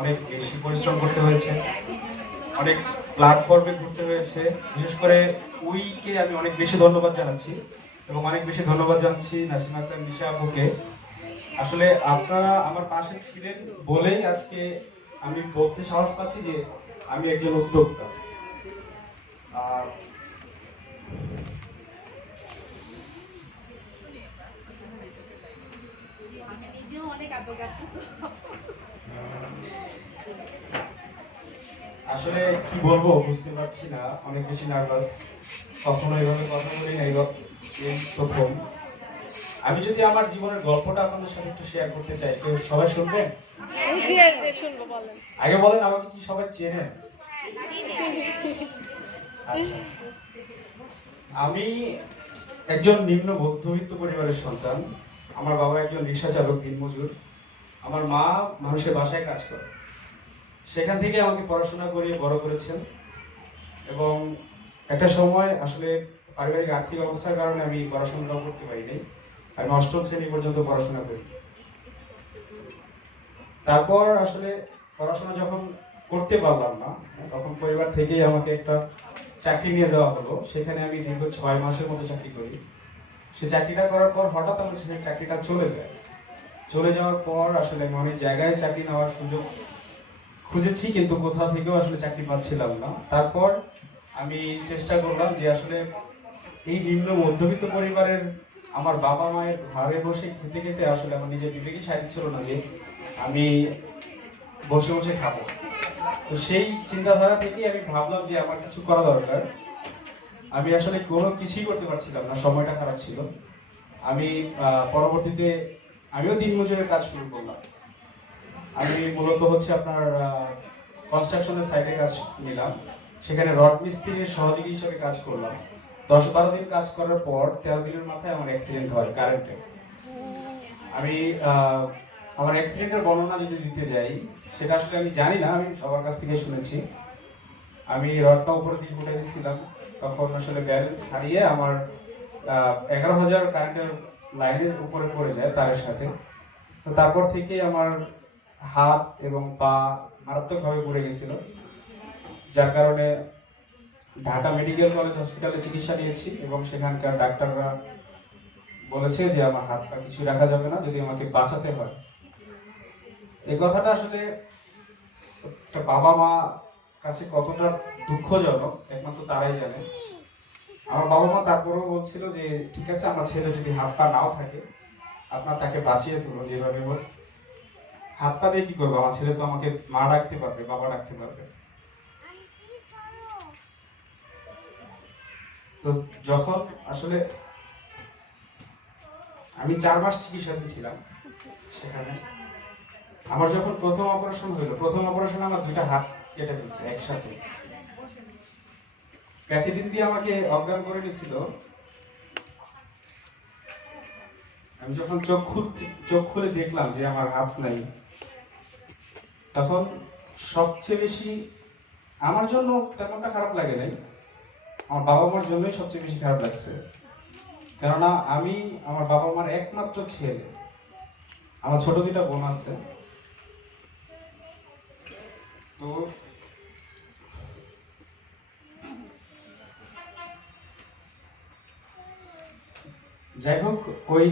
অনেক বেশি পরিশ্রম করতে হয়েছে, অনেক প্ল্যাটফর্মে ঘুরতে হয়েছে। বিশেষ করে উইকে আমি অনেক বেশি ধন্যবাদ জানাচ্ছি এবং অনেক বেশি ধন্যবাদ জানাচ্ছি নাসিমা আক্তার নিশা আপুকে। আসলে আপনারা আমার পাশে ছিলেন বলেই আজকে আমি বলতে সাহস পাচ্ছি যে আমি একজন উদ্যোক্তা। আর আসলে কি বলবো বুঝতে পারছি না, অনেক বেশি নার্ভাস। কখনো এভাবে কথা বলি না, এই প্রথম। আমি যদি আমার জীবনের গল্পটা আপনাদের সাথে একটু শেয়ার করতে চাই, কেউ সবাই শুনবেন? আগে বলেন, আমাকে কি সবাই চেনেন? আচ্ছা, আমি একজন নিম্ন মধ্যবিত্ত পরিবারের সন্তান। আমার বাবা একজন রিক্সা চালক, দিনমজুর। আমার মা মানুষের বাসায় কাজ করে। সেখান থেকে আমাকে পড়াশোনা করিয়ে বড় করেছেন এবং একটা সময় আসলে পারিবারিক আর্থিক অবস্থার কারণে আমি পড়াশোনাটাও করতে পারিনি। আমি অষ্টম শ্রেণী পর্যন্ত পড়াশোনা করি। তারপর আসলে পড়াশোনা যখন করতে পারলাম না, তখন পরিবার থেকেই আমাকে একটা চাকরি নিয়ে দেওয়া হলো। সেখানে আমি দীর্ঘ 6 মাসের মতো চাকরি করি। সে চাকরিটা করার পর হঠাৎ আমার সেই চাকরিটা চলে যায়। চলে যাওয়ার পর আসলে আমি অনেক জায়গায় চাকরি নেওয়ার সুযোগ খুঁজেছি, কিন্তু কোথাও থেকেও আসলে চাকরি পাচ্ছিলাম না। তারপর আমি চেষ্টা করলাম যে আসলে এই নিম্ন মধ্যবিত্ত পরিবারের আমার বাবা মায়ের ঘরে বসে খেতে খেতে আসলে আমার নিজের বিবেকই সাথ ছিল না যে আমি বসে বসে খাবো। তো সেই চিন্তাধারা থেকেই আমি ভাবলাম যে আমার কিছু করা দরকার। আমি আসলে কোনো কিছুই করতে পারছিলাম না, সময়টা খারাপ ছিল। আমি পরবর্তীতে আমিও দিনমজুরের কাজ শুরু করলাম। আমি মূলত হচ্ছে আপনার কনস্ট্রাকশনের সাইটে কাজ নিলাম। সেখানে রড মিস্ত্রির সহযোগী হিসেবে কাজ করলাম। 10-12 দিন কাজ করার পর 13 দিনের মাথায় আমার অ্যাক্সিডেন্ট হয় কারেন্টে। আমি আমার অ্যাক্সিডেন্টের বর্ণনা যদি দিতে যাই, সেটা আসলে আমি জানি না, আমি সবার কাছ থেকে শুনেছি। আমি রডটা উপরে দিকে উঠে দিয়েছিলাম, তখন আসলে ব্যালেন্স হারিয়ে আমার 11,000 কারেন্টের লাইনের উপরে পড়ে যায় তারের সাথে। তো তারপর থেকে আমার হাত এবং পা মারাত্মকভাবে পড়ে গেছিল, যার কারণে ঢাকা মেডিকেল কলেজ হসপিটালে চিকিৎসা নিয়েছি এবং সেখানকার ডাক্তাররা বলেছে যে আমার হাত পা কিছু রাখা যাবে না যদি আমাকে বাঁচাতে হয়। এই কথাটা আসলে একটা বাবা মা কাছে কতটা দুঃখজনক একমাত্র তারাই জানে। আমার বাবা মা তারপরেও বলছিল যে ঠিক আছে, আমার ছেলে যদি হাত পা নাও থাকে, আপনার তাকে বাঁচিয়ে তুলো যেভাবে হোক। হাত পা দিয়ে কি করবো, আমার ছেলে তো আমাকে মা ডাকতে পারবে, বাবা ডাকতে পারবে। তো যখন আসলে আমি 4 মাস চিকিৎসাধীন ছিলাম সেখানে, আমার যখন প্রথম অপারেশন হইলো, প্রথম অপারেশন আমার 2টা হাত কেটে ফেলছে একসাথে। প্যাথিডিন দিয়ে আমাকে অজ্ঞান করে নিয়েছিল। আমি যখন চোখ খুলে দেখলাম যে আমার হাত নাই, তখন সবচেয়ে বেশি আমার জন্য তেমনটা খারাপ লাগে নাই, আমার বাবা মার জন্যই সবচেয়ে বেশি খারাপ লাগছে। কেননা আমি আমার বাবা মার একমাত্র ছেলে। আমার ছোট 2টা বোন আছে। তো যাই হোক, ওই